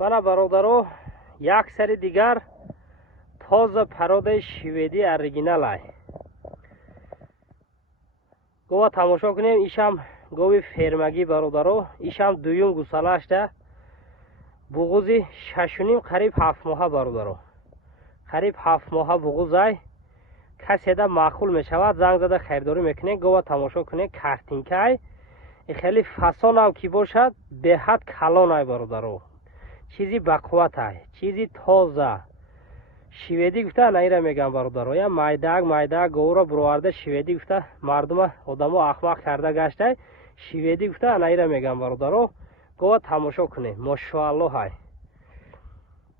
Mana бародаро, як сари дигар тоза пародаи шведӣ оригинал ай. Гова тамошо кунем, ишам гови фермагӣ бародаро, ишам дуюм гусалашда буғузи 6.5 қариб 7 моҳа бародаро. Қариб 7 моҳа буғуз ай. Каседа маъқул мешавад, занг зада хайрдорӣ мекунем. Гова тамошо кунем, картинка ай. خیلی فسان هم کی باشد به حد کلان ای برادرو، چیزی بقوت ای، چیزی تازه. شویدی گفته نیره میگم برادرو، یا مایدک گورا بروارده شویدی گفته مردم آدمو احمق کرده گشته. شویدی گفته نیره میگم برادرو. گوا تماشا کنه ماشاءالله های.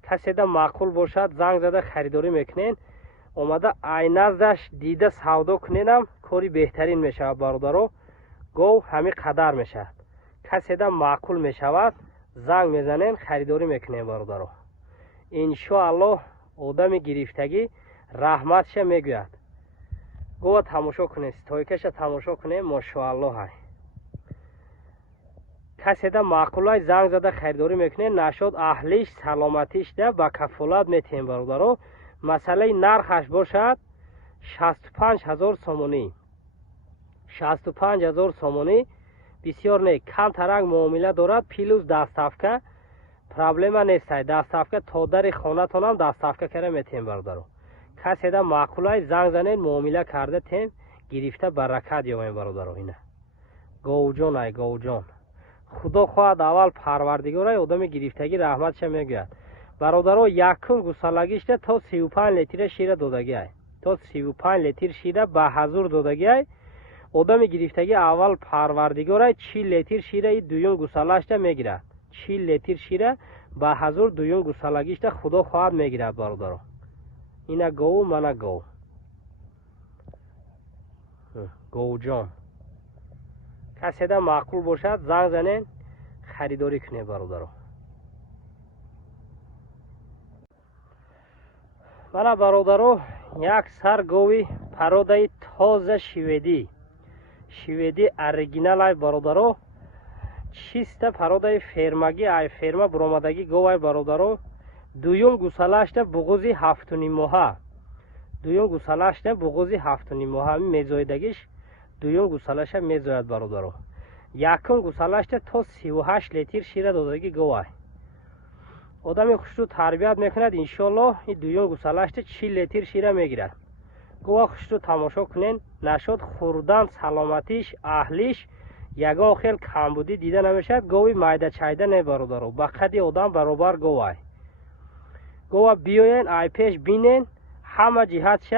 کسی ده معقول باشد زنگ زده خریداری میکنین، اومده عینازش دیده سودا کنینم کاری بهترین میشه برادرو. گو همین قدر میشه. کسی ده معقول میشود زنگ میزنین خریداری میکنین برادرو. انشاءالله آدم گرفتگی رحمتش میگوید. گو تماشا کنین، ستایکش تماشا کنین ماشاءالله های. کسی ده معقول های زنگ زده خریداری میکنین، نشد اهلیش سلامتیش ده با کفالت میتین برادرو. مسئله نرخش باشد 65,000 سومونی. 65,000 سومونی بسیار نیک. کم ترک معامله دارد، پیلوز دستافکه پرابلم نیست. دستافکه تا در خانه تونم دستافکه کرده میتین برادرو. کسی ده معقول های زنگ زنین معامله کرده تین گرفته برکت یابین برادرو. اینه گوجان ای گوجان. خدا خواهد اول پروردگار آدم گرفتگی رحمتش میگوید برادرو. یکم گوسالگیش ده تا 35 لیتر شیر دادگی ای، تا 35 لیتر شیر به حضور دادگی ای. آدم گرفتگی اول پروردگار 40 لیتر شیر دویم گوسالش ده میگیرد. 40 لیتر شیر به حضور دویم گوسالگیش ده خدا خواهد میگیرد برادرو. اینه گو منه گو گوجان. کسی ده معقول باشد زنگ زنین خریداری کنه برادرو. منه برادرو یک سر گوی پرودای تازه شویدی اورигинал ای برادرو. چیسته پرودای فرمگی ای، فرما برآمدگی گوی برادرو. دویم گوسالش ده بغوزی 7.5 ماه. دویم گوسالش ده بغوزی 7.5 ماه میزایدگیش دویم گوسالش میزاید برادرو. یکم گوسالش ده تا 38 لیتر شیر دادگی گوی. آدمی خوشو تربیت میکند انشالله این دویم گوسالش ده 40 لیتر شیر میگیرد. گوه خوشو تماشا کنین، نشد خوردن سلامتیش اهلیش یگان خیل کمبودی دیده نمیشد. گوی مایده چایده نه برادرو، با قدی آدم برابر گوی. گوه بیاین ای پیش بینین همه جهتش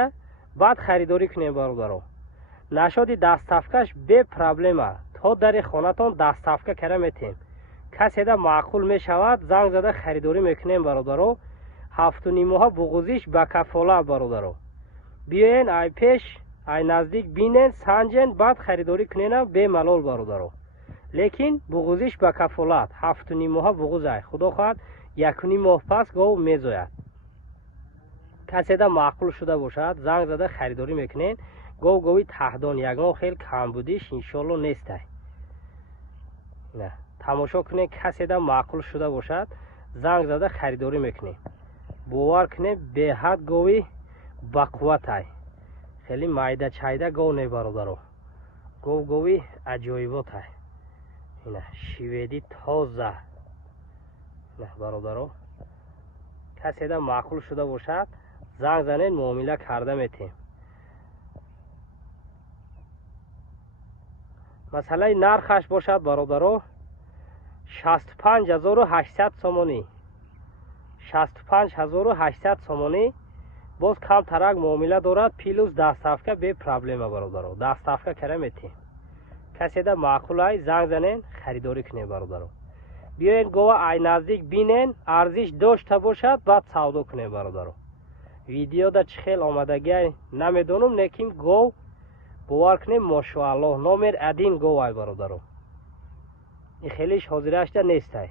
بعد خریداری کنین برادرو. نشدی دستافکش به پرابلمه تا در خانه‌تان دستافکه کرده میتین. کسی ده معقول میشود زنگ زده خریداری میکنین برادرو. 7.5 ماه بغوزیش با کفالت برادرو. بیاین ای پیش ای نزدیک بینین سنجین بعد خریداری کنین به ملال برادرو. لیکن بغوزیش با کفالت 7.5 ماه بغوز ای. خدا خواهد 1.5 ماه پس گو میزاید. کسی ده معقول شده باشد زنگ زده خریداری میکنین. گوی تهدان یگان خیلی کم بودیش انشالله نیست. نه تماشا کنین، کسی ده معقول شده باشد زنگ زده خریداری میکنین. باور کنین به حد گوی بقوت ای، خیلی مایده چایده گو نه برادرو. گوی عجایبات ای. اینه شویدی تازه نه برادرو. کسی ده معقول شده باشد زنگ زنین معامله کرده میتین. مسئله نرخش باشد برادرو 65,800 سومونی. 65,800 سومونی. باز کم ترک معامله دارد، پیلوز دستافکه به پرابلمه برادرو. دستافکه کرده میتین. کسی ده معقول ای زنگ زنین خریداری کنین برادرو. بیاین گوه ای نزدیک بینین ارزش داشته باشد بعد سودا کنین برادرو. ویدیو ده چه خیل آمدگی نمیدونم لیکن گو باور کنین ماشاءالله نامر ادین گو ای برادرو. این خیلیش حاضرش ده نیست ای.